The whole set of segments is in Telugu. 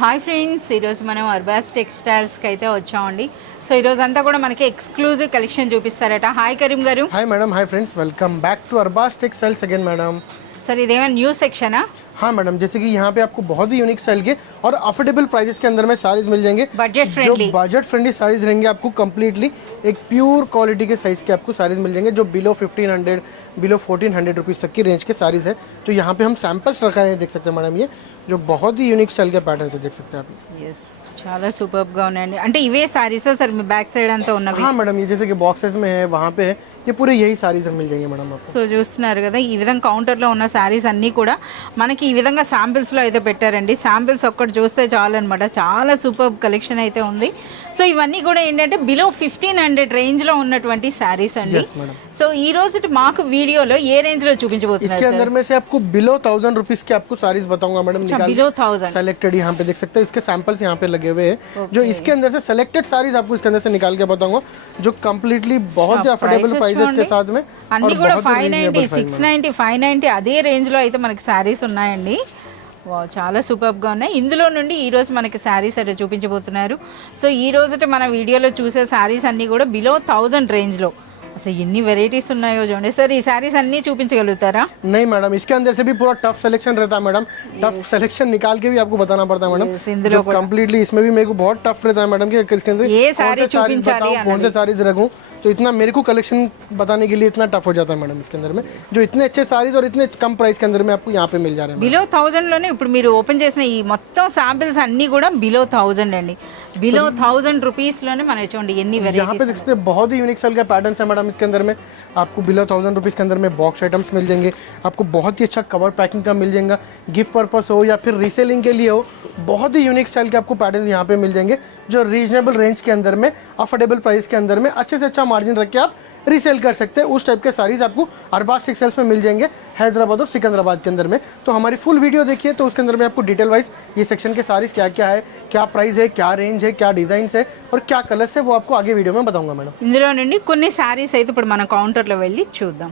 హాయ్ ఫ్రెండ్స్, ఈరోజు మనం అర్బాస్ టెక్స్టైల్స్కి అయితే వచ్చామండి. సో ఈరోజు అంతా కూడా మనకి ఎక్స్క్లూజివ్ కలెక్షన్ చూపిస్తారట. హాయ్ కరీం గారు. Hi madam, hi friends, welcome back to Arbaz textiles again madam. Sir इदेమైనా न्यू सेक्शना? हाँ मैडम, जैसे कि यहाँ पे आपको बहुत ही यूनिक स्टाइल के और अफोर्डेबल प्राइसेस के अंदर में साड़ीज मिल जाएंगे। बजट फ्रेंडली, जो बजट फ्रेंडली साड़ीज रहेंगे आपको कम्प्लीटली एक प्योर क्वालिटी के साइज के आपको साड़ीज मिल जाएंगे जो बिलो 1500 बिलो 1400 रुपीज़ तक की रेंज के साड़ीज है। तो यहाँ पे हम सैम्पल्स रखा है, देख सकते हैं मैडम, ये जो बहुत ही यूनिक स्टाइल के पैटर्न है, देख सकते हैं आप। यस, చాలా సూపర్గా ఉన్నాయండి. అంటే ఇవే సారీస్ సార్ మీ బ్యాక్ సైడ్ అంతా ఉన్నవి? हाँ मैडम, ये जैसे कि बॉक्सेस में है, वहाँ पे है, ये पूरे यही साड़ीज मिल जाएंगे मैडम आपको। సో చూస్తున్నారు కదా, ఈ విధంగా కౌంటర్లో ఉన్న శారీస్ అన్నీ కూడా మనకి ఈ విధంగా శాంపిల్స్లో అయితే పెట్టారండి. శాంపిల్స్ ఒక్కటి చూస్తే చాలు అనమాట. చాలా సూపర్ కలెక్షన్ అయితే ఉంది. సో ఇవన్నీ కూడా ఏంటంటే బిలో 1500 రేంజ్లో ఉన్నటువంటి శారీస్ అండి. సో ఈ రోజు మాకు వీడియోలో ఏ రేంజ్లో చూపించబోతున్నారు? इसके अंदर में से आपको बिलो 1000 रुपीज के आपको साड़ीज बताऊंगा मैडम। बिलो 1000 सेलेक्टेड यहाँ पे देख सकते हैं, इसके सैंपल्स यहाँ पे लगे हुए हैं। जो इसके अंदर से सेलेक्टेड साड़ीज आपको इसके अंदर से निकाल के बताऊंगा जो कम्प्लीटली बहुत ही अफोर्डेबल प्राइसेस के साथ में అన్ని కూడా 590, 690, 590 అదే రేంజ్లో అయితే మనకి శారీస్ ఉన్నాయండి. వా, చాలా సూపర్గా ఉన్నాయి. ఇందులో నుండి ఈరోజు మనకి శారీస్ అయితే చూపించబోతున్నారు. సో ఈ రోజు మన వీడియోలో చూసే శారీస్ అన్నీ కూడా బిలో 1000 రేంజ్లో. అసలు ఎన్ని వెరైటీస్ ఉన్నాయో చూడండి. సార్ ఈ శారీస్ అన్నీ చూపించగలుగుతారా? नहीं मैडम, इसके अंदर से भी पूरा टफ सिलेक्शन रहता है मैडम। टफ सिलेक्शन निकाल के भी आपको बताना पड़ता है मैडम। जो कम्प्लीटली इसमें भी मेरे को बहुत टफ रहता है मैडम कि इसके अंदर ये सारी बताऊं, कौन से साड़ीज रखूं, तो इतना मेरे को कलेक्शन बताने के लिए इतना टफ हो जाता है मैडम। इसके अंदर में जो इतने अच्छे साड़ीज और इतने कम प्राइस के अंदर में आपको यहाँ पे मिल जा रहे हैं। బిలో 1000లోనే ఇప్పుడు మీరు ఓపెన్ చేసిన ఈ మొత్తం శాంపిల్స్ అన్నీ కూడా బిలో 1000 అండి. బిలో 1000 రూపీస్లోనే మనం చూడండి ఎన్ని यहाँ पे వెరైటీస్. देख सकते हैं बहुत ही यूनिक स्टाइल का पैटर्न है मैडम। इसके अंदर में आपको बिलो 1000 रुपीज़ के अंदर में बॉक्स आइटम्स मिल जाएंगे। आपको बहुत ही अच्छा कवर पैकिंग का मिल जाएगा, गिफ्ट पर्पस हो या फिर रीसेलिंग के लिए हो, बहुत ही यूनिक स्टाइल के आपको पैटर्न यहाँ पे मिल जाएंगे जो रीजनेबल रेंज के अंदर में अफोर्डेबल प्राइस के अंदर में अच्छे से अच्छा मार्जिन रख के आप रीसेल कर सकते हैं। उस टाइप के साड़ीज आपको अरबाज टेक्सटाइल्स में मिल जाएंगे हैदराबाद और सिकंदराबाद के अंदर में। तो हमारी फुल वीडियो देखिए, तो उसके अंदर में आपको डिटेल वाइज ये सेक्शन के साड़ीज क्या क्या है, क्या प्राइस है, क्या रेंज है, क्या डिजाइन है और क्या कलर्स है, वो आपको आगे वीडियो में बताऊंगा मैडम। ఇందులో నుండి కొన్ని శారీస్ అయితే ఇప్పుడు మన కౌంటర్లో వెళ్ళి చూద్దాం.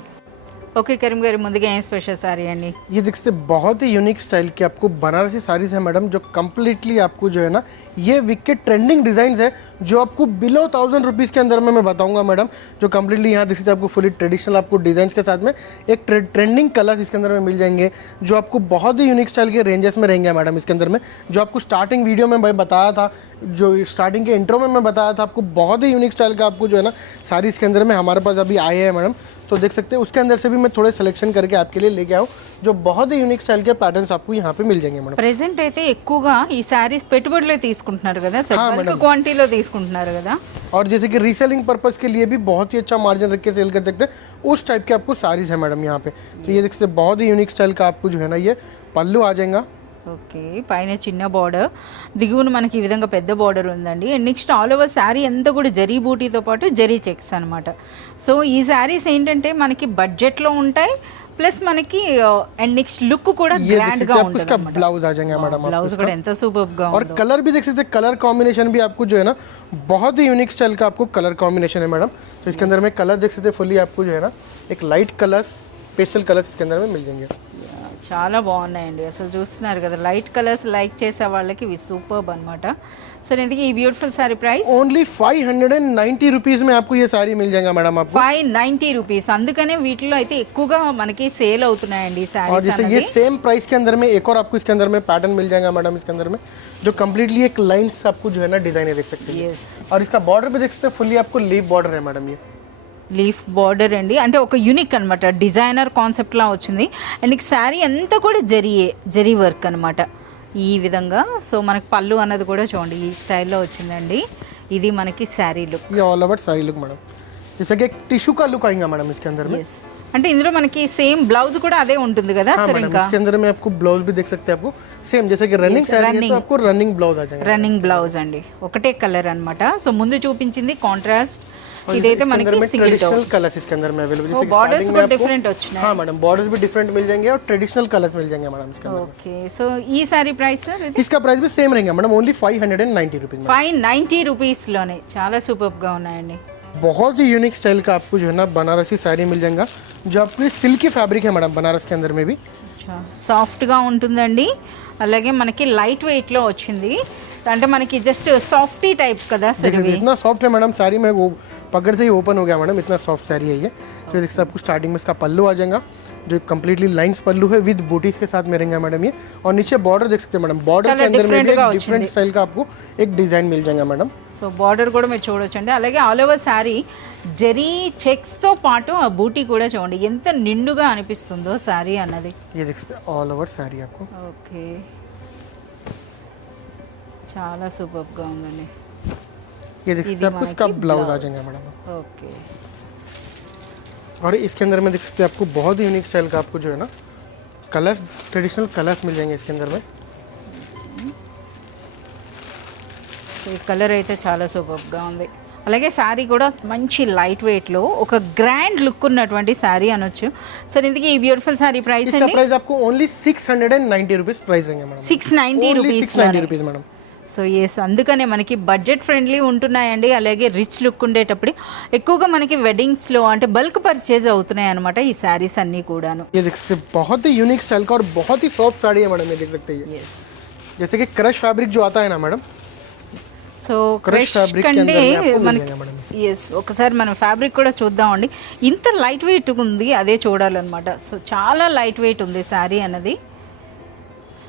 ఓకే కరీం గారు, ముందుగా ఏం స్పెషల్ సారీ అండి? ये देख सकते हैं बहुत ही यूनिक स्टाइल की आपको बनारसी साड़ीज है मैडम जो कम्प्लीटली आपको जो है ना ये वीक के ट्रेंडिंग डिजाइन्स है जो आपको बिलो 1000 रुपीज़ के अंदर में मैं बताऊंगा मैडम। जो कम्प्लीटली यहाँ देख सकते हैं आपको फुली ट्रेडिशनल आपको डिजाइन्स के साथ में एक ट्रेंडिंग कलर्स इसके अंदर में मिल जाएंगे जो आपको बहुत ही यूनिक स्टाइल के रेंजेस में रहेंगे मैडम। इसके अंदर में जो आपको स्टार्टिंग वीडियो में मैं बताया था, जो स्टार्टिंग के इंट्रो में मैं बताया था आपको बहुत ही यूनिक स्टाइल का आपको जो है ना साड़ीज़ के अंदर में हमारे पास अभी आए हैं मैडम। तो देख सकते हैं उसके अंदर से भी मैं थोड़े सिलेक्शन करके आपके लिए लेके आऊँ जो बहुत ही यूनिक स्टाइल के पैटर्न्स आपको यहाँ पे मिल जाएंगे मैडम। ప్రెజెంట్ అయితే ఎక్కువగా ఈ శారీస్ పెట్టుబడిలో తీసుకుంటున్నారు కదా సార్, బల్క్ క్వాంటిటీలో తీసుకుంటున్నారు కదా. और जैसे कि रीसेलिंग पर्पस के लिए भी बहुत ही अच्छा मार्जिन रख के सेल कर सकते हैं, उस टाइप के आपको साड़ीज है मैडम यहाँ पे। तो ये देख सकते हैं बहुत ही यूनिक स्टाइल का आपको जो है ना ये पल्लू आ जाएगा। ఓకే, పైన చిన్న బార్డర్, దిగువన మనకి ఈ విధంగా పెద్ద బార్డర్ ఉందండి. And next all over sari అంతా కూడా జరీ బూటీతో పాటు జరీ చెక్స్ అనమాట. సో ఈ శారీస్ ఏంటంటే మనకి బడ్జెట్లో ఉంటాయి, ప్లస్ మనకి అండ్ నెక్స్ట్ లుక్ కూడా గ్రాండ్ గా ఉంటుంది. इसका ब्लाउज आ जाएगा मैडम, ब्लाउज కూడా ఎంత సూపర్ గా और कलर भी देख सकते हैं, कलर कॉम्बिनेशन भी आपको जो है ना बहुत ही यूनिक स्टाइल का आपको कलर कॉम्बिनेशन है मैडम। तो इसके अंदर में कलर देख सकते हैं फुली आपको जो है ना एक लाइट कलर्स पेस्टल कलर्स इसके अंदर में मिल जाएंगे। చాలా బాగున్నాయండి. అసలు చూస్తున్నారు కదా, లైట్ కలర్స్ లైక్ చేసే వాళ్ళకి ఇవి సూపర్బ్ అనమాట. సరే, ఇందుకు ఈ beautiful sorry price only 590 rupees में आपको ये साड़ी मिल जाएगा मैडम आपको। 590 రూపీస్. అందుకనే వీటిలో అయితే ఎక్కువగా మనకి సేల్ అవుతున్నాయండి और సారీస్ जैसे ये सेम प्राइस के अंदर में एक और आपको इसके अंदर में पैटर्न मिल जाएगा मैडम इसके अंदर में जो कम्प्लीटली एक लाइन से आपको जो है ना डिजाइन देख सकते हैं। और इसका बॉर्डर भी देख सकते हैं फुली आपको लीफ बॉर्डर है मैडम। ये లీఫ్ బార్డర్ అండి, అంటే ఒక యూనిక్ అనమాట, డిజైనర్ కాన్సెప్ట్లా వచ్చింది. అండ్ ఈ శారీ అంతా కూడా జరీ వర్క్ అనమాట ఈ విధంగా. సో మనకి పళ్ళు అన్నది కూడా చూడండి ఈ స్టైల్లో వచ్చిందండి. ఇది మనకి శారీ లుక్, ये all over sari look madam, जैसे कि एक टिश्यू का लुक आएगा मैडम इसके अंदर में। అంటే ఇందులో మనకి సేమ్ బ్లౌజ్ కూడా అదే ఉంటుంది కదా हाँ సర్? मैडम, ఇంకా इसके अंदर में आपको ब्लाउज भी देख सकते हैं आपको सेम जैसे कि रनिंग साड़ी है तो आपको रनिंग ब्लाउज आ जाएगा। రన్నింగ్ బ్లౌజ్ అండి, ఒకటే కలర్ అన్నమాట. సో ముందు చూపించింది కాంట్రాస్ట్, ఇదైతే మనకి సింగిల్ ट्रेडिशनल कलर्स इसके अंदर में अवेलेबल, जैसे कि బోర్డర్స్ स्टार्टिंग में కూడా आपको డిఫరెంట్ వచ్చినాయి. हाँ मैडम बॉर्डर्स भी डिफरेंट मिल जाएंगे और ट्रेडिशनल कलर्स मिल जाएंगे मैडम इसके अंदर। ఓకే, సో ఈ సారీ ప్రైస్ సార్? इसका प्राइस भी सेम रहेगा मैडम, ओनली 590 रुपीज़। 590 రూపీస్లోనే చాలా సూపర్గా ఉన్నాయండి. बहुत ही यूनिक स्टाइल का आपको जो है ना बनारसी साड़ी मिल जाएगा जो आपको सिल्की फैब्रिक है मैडम बनारस के अंदर में भी। సాఫ్ట్గా ఉంటుందండి. అలాగే మనకి లైట్ వెయిట్లో వచ్చింది, అంటే మనకి జస్ట్ సాఫ్टी टाइप కదా सर। इतना सॉफ्ट है मैडम, साड़ी में वो पकड़ते ही ओपन हो गया मैडम, इतना सॉफ्ट साड़ी है ये। तो देख सकते आपको स्टार्टिंग में इसका पल्लू आ जाएगा जो कम्प्लीटली लाइंस पल्लू है विद बूटीज के साथ में रहेगा मैडम ये। और नीचे बॉर्डर देख सकते हैं मैडम, बॉर्डर के अंदर में भी एक डिफरेंट स्टाइल का आपको एक डिजाइन मिल जाएगा मैडम। సో బార్డర్ కూడా మీరు చూడొచ్చండి, అలాగే ఆల్ ఓవర్ శారీ జరీ చెక్స్తో పాటు ఆ బూటీ కూడా చూడండి ఎంత నిండుగా అనిపిస్తుందో శారీ అన్నది। ये देख सकते ऑल ओवर साड़ी आपको। ఓకే, చాలా సూపర్గా ఉందండి। ये देख सकते आपको इसका ब्लाउज आ जाएगा मैडम। ఓకే, और इसके अंदर में देख सकते हैं आपको बहुत ही यूनिक स्टाइल का आपको जो है ना कलर्स, ट्रेडिशनल कलर्स मिल जाएंगे इसके अंदर में। ఈ కలర్ అయితే చాలా సూపర్గా ఉంది, అలాగే శారీ కూడా మంచి లైట్ వెయిట్లో ఒక గ్రాండ్ లుక్ ఉన్నటువంటి శారీ అనొచ్చు। సరే ఇందుకు ఈ బ్యూటిఫుల్ శారీ ప్రైస్ इसका प्राइस आपको ओनली 690 रुपीस प्राइस रहेंगे madam. 690 rupees. 690 rupees madam. So yes, అందుకనే మనకి బడ్జెట్ ఫ్రెండ్లీ ఉంటున్నాయండి, అలాగే రిచ్ లుక్ ఉండేటప్పుడు ఎక్కువగా మనకి వెడ్డింగ్స్లో అంటే బల్క్ పర్చేజ్ అవుతున్నాయి అనమాట ఈ శారీస్ అన్నీ కూడాను। ये देख सकते हैं बहुत ही यूनिक स्टाइल का और बहुत ही सॉफ्ट साड़ी है मैडम, ये देख सकते हैं। जैसे कि क्रश फैब्रिक जो आता है ना मैडम, సో क्रश फैब्रिक के अंदर में आपको मिल जाएगा मैडम। ఎస్, ఒకసారి మనం ఫ్యాబ్రిక్ కూడా చూద్దామండి, ఇంత లైట్ వెయిట్ ఉంది అదే చూడాలన్నమాట। సో చాలా లైట్ వెయిట్ ఉంది శారీ అన్నది।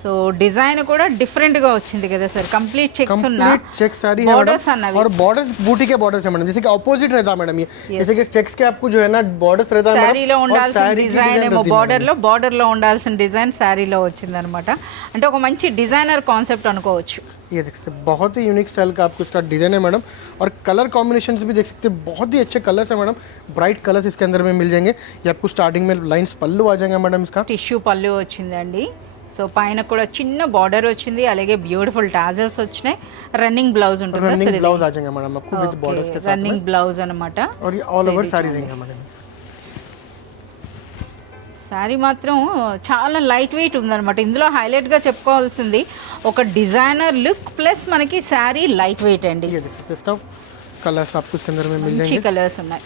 సో డిజైన్ కూడా డిఫరెంట్ గా వచ్చింది కదా సార్, కంప్లీట్ చెక్స్ ఉన్న चेक साड़ी है मैडम, और बॉर्डर्स बूटी के बॉर्डर्स है मैडम, जैसे कि ऑपोजिट रहता है मैडम ये। जैसे कि चेक्स के आपको जो है ना बॉर्डर्स रहता है శారీలో ఉండాల్సిన డిజైన్ ఏమో బార్డర్ లో ఉండాల్సిన డిజైన్ శారీలో వచ్చిందనమాట, అంటే ఒక మంచి డిజైనర్ కాన్సెప్ట్ అనుకోవచ్చు। ये देख सकते हैं बहुत ही यूनिक स्टाइल का आपको इसका डिजाइन है मैडम, और कलर कॉम्बिनेशंस भी देख सकते हैं बहुत ही अच्छे कलर्स है मैडम, ब्राइट कलर्स इसके अंदर में मिल जाएंगे। ये आपको स्टार्टिंग में लाइंस पल्लू आ जाएगा मैडम इसका, టిష్యూ పళ్ళు వచ్చిందండి। సో పైన కూడా చిన్న బార్డర్ వచ్చింది, అలాగే బ్యూటిఫుల్ టాజల్స్ వచ్చినాయి, రన్నింగ్ బ్లౌజ్ ఉంటుంది, रनिंग ब्लाउज आ जाएगा मैडम आपको विद बॉर्डर्स के साथ, రన్నింగ్ బ్లౌజ్ అనమాట। और ये ऑल ओवर साड़ी रहेगा मैडम। శారీ మాత్రం చాలా లైట్ వెయిట్ ఉందన్నమాట, ఇందులో హైలైట్గా చెప్పుకోవాల్సింది ఒక డిజైనర్ లుక్ ప్లస్ మనకి శారీ లైట్ వెయిట్ అండి। ये देख सकते हैं इसका कलर्स आपको इसके अंदर में मिल మంచి जाएंगे। కలర్స్ ఉన్నాయి,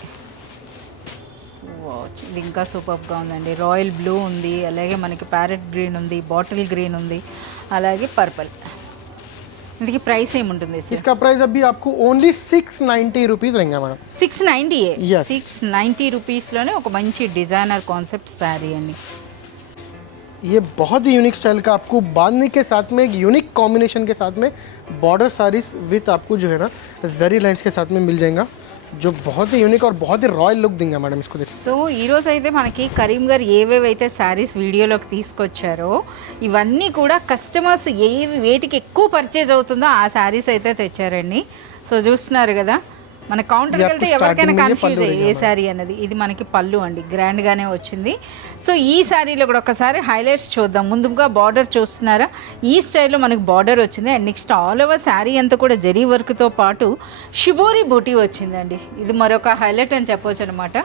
ఇది ఇంకా సూపర్గా ఉందండి। రాయల్ బ్లూ ఉంది, అలాగే మనకి ప్యారెట్ గ్రీన్ ఉంది, బాటిల్ గ్రీన్ ఉంది, అలాగే పర్పుల్। ఇందుకు ప్రైస్ ఏముంటుంది? इसका प्राइस अभी आपको ओनली 690 रुपीस रहेगा मैडम। 690। Yes. 690 రూపీస్లోనే ఒక మంచి డిజైనర్ కాన్సెప్ట్ శారీ అండి। ये बहुत ही यूनिक स्टाइल का आपको बांधनी के साथ में एक यूनिक कॉम्बिनेशन के साथ में बॉर्डर साड़ीज विथ आपको जो है ना जरी लाइंस के साथ में मिल जाएगा, जो बहुत ही यूनिक और बहुत ही रॉयल लुक देंगे मैडम इसको देख सकते। సో ఈరోజు అయితే మనకి కరీంగర్ ఏవేవైతే శారీస్ వీడియోలోకి తీసుకొచ్చారో ఇవన్నీ కూడా కస్టమర్స్ వేటికి ఎక్కువ పర్చేజ్ అవుతుందో ఆ శారీస్ అయితే తెచ్చారండి। సో చూస్తున్నారు కదా, మన కౌంటర్కి వెళ్తే ఎవరికైనా కన్ఫ్యూజ్ అయ్యి ఏ శారీ అన్నది, ఇది మనకి పళ్ళు అండి, గ్రాండ్గానే వచ్చింది। సో ఈ శారీలో కూడా ఒకసారి హైలైట్స్ చూద్దాం। ముందుగా బార్డర్ చూస్తున్నారా, ఈ స్టైల్లో మనకి బార్డర్ వచ్చింది, and next all over sari అంతా కూడా జరీ వర్క్తో పాటు షిబోరి బూటీ వచ్చిందండి, ఇది మరొక హైలైట్ అని చెప్పవచ్చు అనమాట।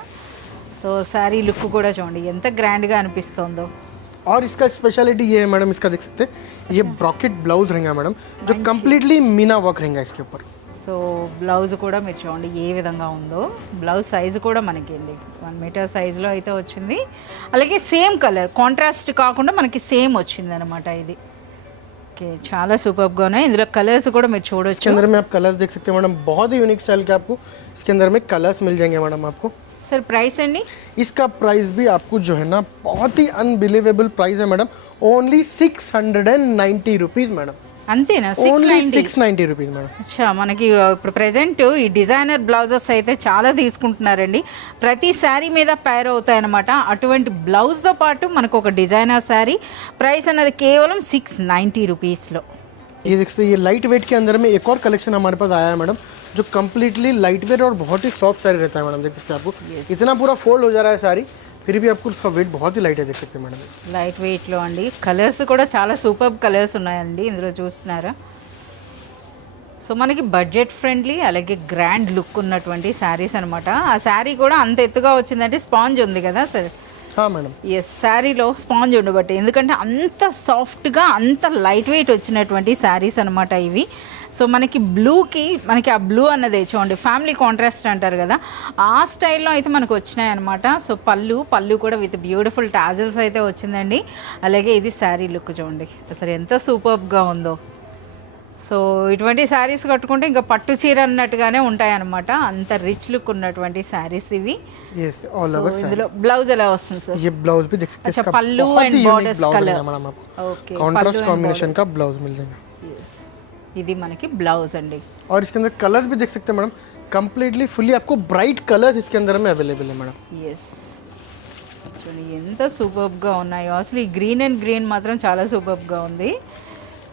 సో శారీ లుక్ కూడా చూడండి ఎంత గ్రాండ్గా అనిపిస్తుందో। और इसका स्पेशलिटी ये है मैडम, इसका देख सकते हैं ये ब्रॉकेट ब्लाउज रहेगा मैडम, जो कम्प्लीटली मीना वर्क रहेगा इसके ऊपर। సో బ్లౌజ్ కూడా మీరు చూడండి ఏ విధంగా ఉందో, బ్లౌజ్ సైజు కూడా మనకి 1 మీటర్ సైజులో అయితే వచ్చింది, అలాగే సేమ్ కలర్ కాంట్రాస్ట్ కాకుండా మనకి సేమ్ వచ్చింది అనమాట ఇది। ఓకే, చాలా సూపర్గా ఉన్నాయి, ఇందులో కలర్స్ కూడా మీరు చూడొచ్చు। इसके अंदर में आप कलर्स देख सकते हैं मैडम, बहुत ही यूनिक स्टाइल के आपको इसके अंदर में कलर्स मिल जाएंगे मैडम आपको। सर प्राइस अंडी? इसका प्राइस भी आपको जो है ना बहुत ही अनबिलीवेबल प्राइस है मैडम, ओनली 690 रुपीस मैडम। అంతేనా? Only 690 rupees madam. అచ్చా, మనకి ఇప్పుడు ప్రెజెంట్ ఈ డిజైనర్ బ్లౌజెస్ అయితే చాలా తీసుకుంటున్నారండి, ప్రతి శారీ మీద పేర్ అవుతాయి అనమాట। అటువంటి బ్లౌజ్తో పాటు మనకు ఒక డిజైనర్ శారీ, ప్రైస్ అన్నది కేవలం 690 రూపీస్లో। ये देखते ये लाइट वेट के अंदर में एक और कलेक्शन हमारे पास आया है मैडम, जो कम्प्लीटली लाइट वेट और बहुत ही सॉफ्ट साड़ी रहता है मैडम। देख सकते हैं आपको इतना पूरा फोल्ड हो जा रहा है साड़ी, फिर भी आपको उसका वेट बहुत ही लाइट है, देख सकते हैं मैडम। లైట్ వెయిట్లో అండి, కలర్స్ కూడా చాలా సూపర్ కలర్స్ ఉన్నాయండి ఇందులో చూస్తున్నారా। సో మనకి బడ్జెట్ ఫ్రెండ్లీ అలాగే గ్రాండ్ లుక్ ఉన్నటువంటి శారీస్ అనమాట। ఆ శారీ కూడా అంత ఎత్తుగా వచ్చిందంటే స్పాంజ్ ఉంది కదా సార్? మేడం, ఎస్, శారీలో స్పాంజ్ ఉండబట్టి, ఎందుకంటే అంత సాఫ్ట్గా అంత లైట్ వెయిట్ వచ్చినటువంటి శారీస్ అనమాట ఇవి। సో మనకి బ్లూకి మనకి ఆ బ్లూ అన్నది చూడండి ఫ్యామిలీ కాంట్రాస్ట్ అంటారు కదా, ఆ స్టైల్లో అయితే మనకు వచ్చినాయి అనమాట. సో పళ్ళు కూడా విత్ బ్యూటిఫుల్ టాజల్స్ అయితే వచ్చిందండి. అలాగే ఇది శారీ లుక్ చూడండి అసలు ఎంత సూపర్గా ఉందో. సో ఇటువంటి శారీస్ కట్టుకుంటే ఇంకా పట్టు చీర అన్నట్టుగానే ఉంటాయన్నమాట, అంత రిచ్ లుక్ ఉన్నటువంటి శారీస్ ఇవి. yes all over ఇందులో బ్లౌజ్ ఎలా వస్తుంది సార్? ये ब्लाउज भी देख सकते हैं, अच्छा, इसका पल्लू बहुत and he borders unique blouse colour. है मैडम, आपको ओके, कॉन्ट्रास्ट कॉम्बिनेशन का ब्लाउज मिल जाएगा. ఇది మనకి బ్లౌజ్ అండి. और इसके अंदर कलर्स भी देख सकते हैं मैडम, कंप्लीटली फुली आपको ब्राइट कलर्स इसके अंदर में अवेलेबल है मैडम. ఎస్ చూడండి ఎంత సూపర్గా ఉన్నాయో అసలు. ఈ గ్రీన్ అండ్ గ్రీన్ మాత్రం చాలా సూపర్గా ఉంది.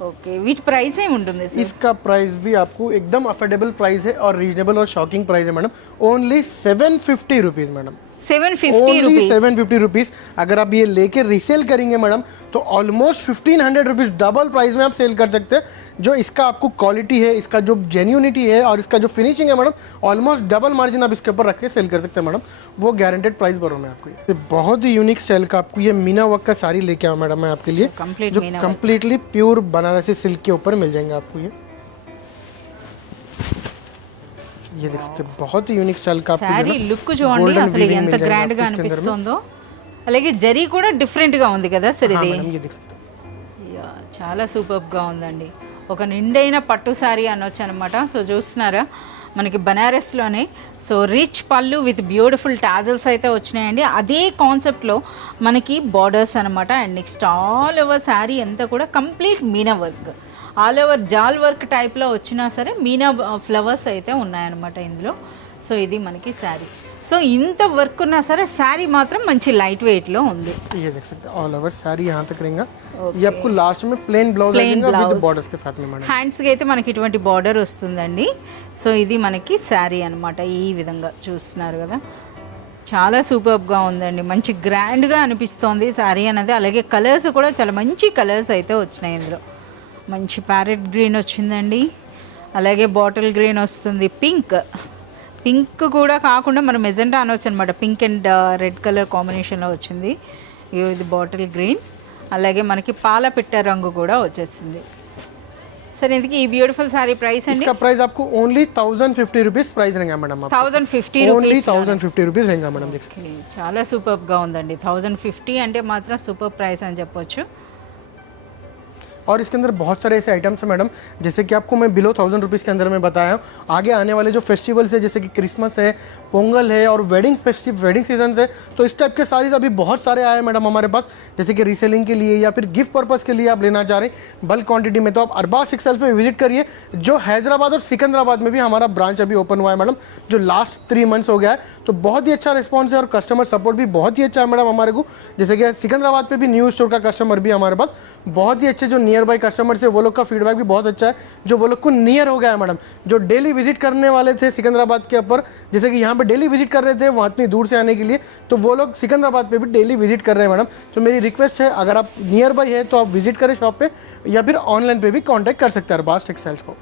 ఓకే, వీటి ప్రైస్ ఏమి ఉంటుంది సార్? इसका प्राइस भी आपको एकदम अफोर्डेबल प्राइस है और रीजनेबल और शॉकिंग प्राइस है madam. Only 750 rupees madam, 750 only rupees. 750 rupees. अगर आप ये लेके रीसेल करेंगे मैडम तो ऑलमोस्ट 1500 रुपीज़ डबल प्राइस में आप सेल कर सकते हैं. जो इसका आपको क्वालिटी है, इसका जो जेन्यूनिटी है और इसका जो फिनिशिंग है मैडम, ऑलमोस्ट डबल मार्जिन आप इसके ऊपर रख के सेल कर सकते हैं मैडम. वो गारंटेड प्राइस पर मैं आपको ये बहुत ही यूनिक स्टाइल का आपको ये मीना वर्क का साड़ी लेके आऊँ मैडम मैं आपके लिए, कंप्लीट जो Meena completely pure Banarasi silk के ऊपर मिल जाएंगे आपको. ये देख सकते हैं बहुत ही यूनिक स्टाइल का आपको శారీ లుక్ చూడండి అసలు ఎంత గ్రాండ్ గా అనిపిస్తుందో. అలాగే జరీ కూడా డిఫరెంట్ గా ఉంది కదా సార్ ఇది. ये देख सकते हैं. యా, చాలా సూపర్గా ఉందండి. ఒక నిండైన పట్టు శారీ అనొచ్చు అనమాట. సో చూస్తున్నారా మనకి బనారస్లోనే సో రిచ్ పళ్ళు విత్ బ్యూటిఫుల్ టాజల్స్ అయితే వచ్చినాయండి. అదే కాన్సెప్ట్లో మనకి బార్డర్స్ అనమాట. And next all over sari అంతా కూడా complete meena work, all over జాల్ వర్క్ టైప్లో వచ్చినా సరే మీనా ఫ్లవర్స్ అయితే ఉన్నాయన్నమాట ఇందులో. సో ఇది మనకి శారీ. సో ఇంత వర్క్ ఉన్నా సరే శారీ మాత్రం మంచి లైట్ వెయిట్లో ఉంది. ये देख सकते हैं ऑल ओवर साड़ी यहाँ तक रहेगा. ये आपको लास्ट में प्लेन ब्लाउज लगेगा विद बॉर्डर्स के साथ में मैडम. హ్యాండ్స్కి అయితే మనకి ఇటువంటి బార్డర్ వస్తుందండి. సో ఇది మనకి శారీ అనమాట. ఈ విధంగా చూస్తున్నారు కదా, చాలా సూపర్గా ఉందండి. మంచి గ్రాండ్గా అనిపిస్తోంది శారీ అనేది. అలాగే కలర్స్ కూడా చాలా మంచి కలర్స్ అయితే వచ్చినాయి ఇందులో. మంచి ప్యారెట్ గ్రీన్ వచ్చిందండి, అలాగే బాటిల్ గ్రీన్ వస్తుంది, పింక్ కూడా కాకుండా మనం మెజెంటా అనవచ్చు అనమాట. పింక్ అండ్ రెడ్ కలర్ కాంబినేషన్లో వచ్చింది. ఇది బాటిల్ గ్రీన్, అలాగే మనకి పాల పిట్ట రంగు కూడా వచ్చేసింది. सर इनकी ఈ బ్యూటిఫుల్ సారీ ప్రైస్ అండి? इसका प्राइस आपको ओनली 1050 रुपीस प्राइस रहेगा मैडम. 1050 ओनली 1050 रुपीस रहेगा मैडम. देखिए చాలా సూపర్ గా ఉందండి. 1050 అంటే మాత్రం సూపర్ ప్రైస్ అని చెప్పొచ్చు. और इसके अंदर बहुत सारे ऐसे आइटम्स हैं मैडम, जैसे कि आपको मैं बिलो 1000 रुपीज़ के अंदर में बताया हूँ. आगे आने वाले जो फेस्टिवल्स है जैसे कि क्रिसमस है, पोंगल है और वेडिंग सीजन है, तो इस टाइप के साड़ीज़ अभी बहुत सारे आए हैं मैडम हमारे पास, जैसे कि रीसेलिंग के लिए या फिर गिफ्ट पर्पज़ के लिए आप लेना चाह रहे हैं बल्क क्वांटिटी में, तो आप अरबाज टेक्सटाइल्स पे विजिट करिए. जो हैदराबाद और सिकंदराबाद में भी हमारा ब्रांच अभी ओपन हुआ है मैडम, जो लास्ट 3 मंथ्स हो गया है. तो बहुत ही अच्छा रिस्पॉन्स है और कस्टमर सपोर्ट भी बहुत ही अच्छा है मैडम हमारे को. जैसे कि सिकंदराबाद पे भी न्यू स्टोर का कस्टमर भी हमारे पास बहुत ही अच्छे, जो नियर बाई कस्टमर से वो लोग का फीडबैक भी बहुत अच्छा है. जो वो लोग को नियर हो गया है मैडम, जो डेली विजिट करने वाले थे सिकंदराबाद के ऊपर, जैसे कि यहाँ पे डेली विजिट कर रहे थे वहाँ इतनी दूर से आने के लिए, तो वो लोग सिकंदराबाद पे भी डेली विजिट कर रहे हैं मैडम. तो मेरी रिक्वेस्ट है अगर आप नियर बाई है तो आप विजिट करें शॉप पे या फिर ऑनलाइन पे भी कांटेक्ट कर सकते हैं अरबाज टेक्सटाइल्स को.